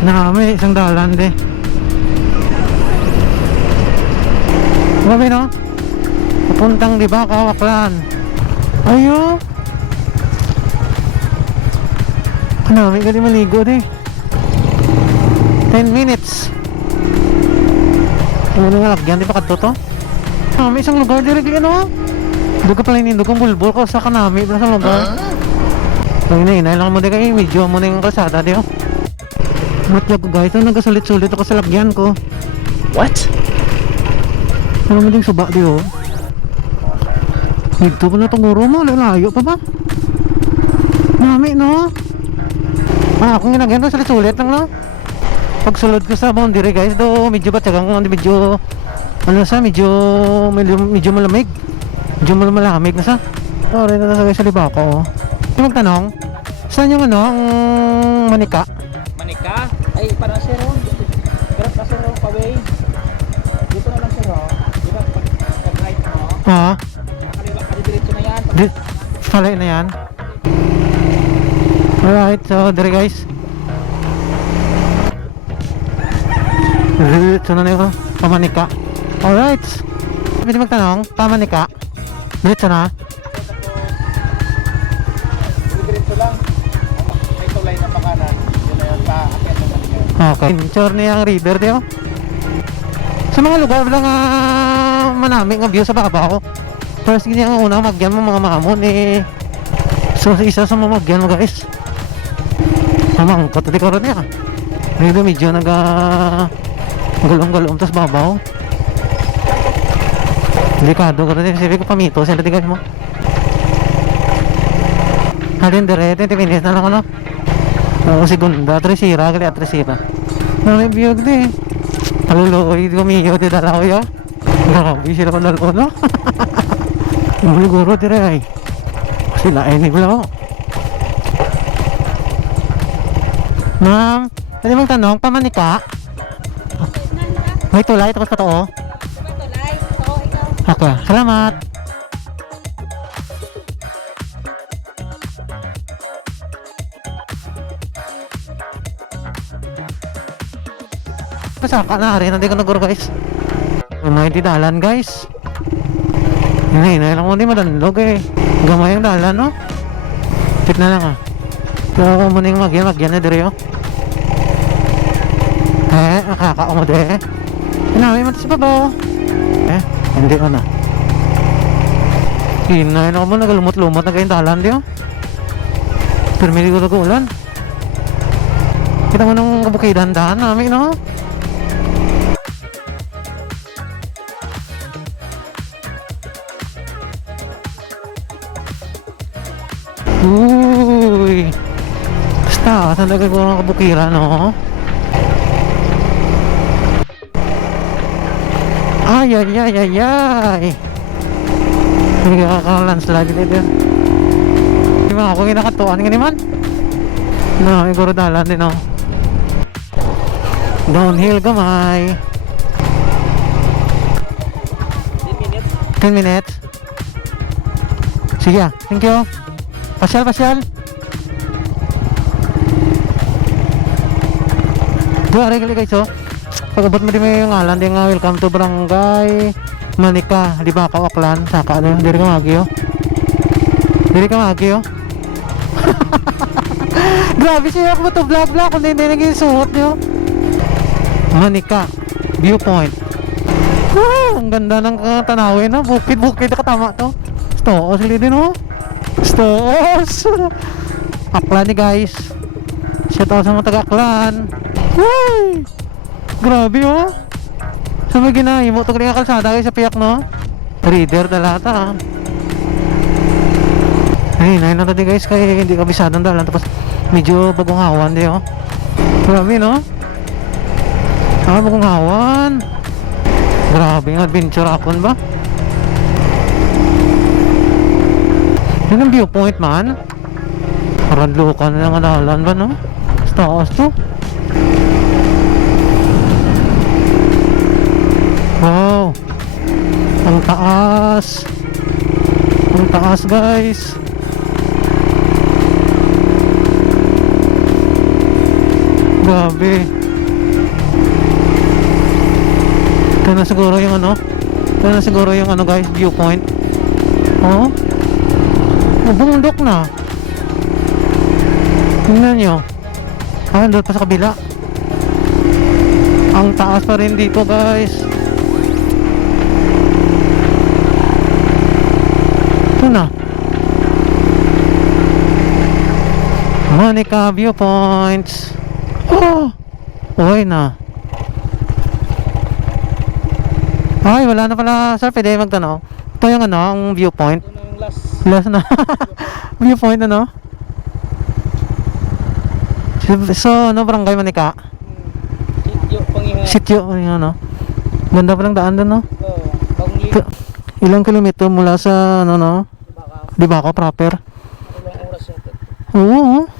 Nami, isang dalan de. Grabe no? Papuntang di ba, Kawaklan. Ayo. Nami, gali maligo de. 10 minutes. Ano nga lagyan, di ba kadto to? Nami, isang lugar di rin ano? Doon ka pala inindog ang bulbul ko sa kanami. Isang lugar. Inay lang mo di kayo. Medyo mo na yung kalsada di oh. Matlag guys, nagkasulit-sulit ako sa lagyan ko. What? Ano mo ding suba di oh. Dito pa na itong guro mo, lalayo pa ba? Nami no? Akong ginagyan ko sulit-sulit lang no? Pagsulod ko sa boundary guys, do medyo batyagang medyo ano sa, medyo malamig. Medyo malamig na sa. Sorry na nasa guys sa libako oh. Yung magtanong, saan yung ano, ang manika? Manika? Ay, parang sir, oh. Grab ka sir, oh, paway. Dito na lang sir, oh. Diba, pag-right mo, Ha? kalidiretso na yan. Palay na yan. Alright, so dire guys. Diretso na yun, pamanika. Alright. Pwede magtanong, pamanika? Diretso na? Kalidiretso lang. May tulay na pakanan. Yun na yun, paakyat naman yun. Okay. Picture niya ang reader di oh. Sa mga lugar lang manami nga view sa babaw. First gini ang una magyan mo mga mamon eh. So isa sa mga magyan mo guys. Samang koto di karon niya. Medyo naga galong-galong tas babaw. Delikado karon din sabi ko pamito sa digas mo. Halin dire 20 minutes na lang ano. Oo, segunda, tresira, kali tresira. Nalibiyog di. Haluloy, gumiyo di dalaw yo. Grabe sila ko nalo, no? Siguro dire ay. Sila ay ni blo. Ma'am, pwede mong tanong, pamanika? May tulay, tapos patoo? May tulay. Oo, ikaw. Okay, salamat. Pasaka na rin, hindi ko naguro guys. May di dalan guys. Hinay lang mo di madanlog eh. Gamay yung dalan no. Check na lang ah. Kaya mo na yung magyan na dire oh. Nakaka mo de. Hinay mo sa babaw. Hindi ko na. Hinay na mo nagalumot-lumot na kayong dalan di oh. Pero may ko ulan. Kita mo nung kabukidan dahan namin no. Uy, basta talaga ko ng kabukiran no. Ay ay ay ay ay. Hindi ka landslide dito. Di ba ako kinakatuan nga naman. No, iguro dalan din no. Downhill gamay. 10 minutes. Sige, thank you. Pasyal. Duwari kali guys oh. Pag-abot mo din may ngalan din nga welcome to Barangay Manika, di ba Kawaklan, saka ano, diri ka magi oh. Diri ka magi oh. Grabe siya ako to vlog kung hindi naging suot nyo. Manika viewpoint. Wow, ang ganda ng tanawin no. Bukid na katama to. Stoos sila din oh. Stoos. Aklan ni guys. Shout out sa mga taga-Aklan. Hey! Grabe oh. Sa mga ginahimo to kaya kalsada guys sa piyak no. Reader dalata ah. Ay, nahin natin guys kaya hindi kabisadong dalan. Tapos medyo bagong hawan di oh. Grabe no. Bagong hawan. Grabe yung adventure akon ba. Yun ang viewpoint man. Paradlukan na nga dalan ba no. Taas to. Wow. Ang taas. Ang taas guys. Grabe. Ito na siguro yung ano. Ito na siguro yung ano guys, viewpoint. Oh. Oh, bumundok na. Tingnan nyo. Ah, doon pa sa kabila. Ang taas pa rin dito guys. Ito na. Monica Viewpoints. Oh! Uy na. Ay, wala na pala. Sir, pwede magtanong. Ito yung ano, ang viewpoint. Ito na yung last. Last na. Viewpoint ano? So, ano, barangay Manika? Sityo, Panginga. Sityo, yung ano. Ganda palang daan doon, no? Oo. Pangli. Ilang kilometro mula sa, ano, no? Baka. Di ba ako proper? Ilang oras yata. Oo.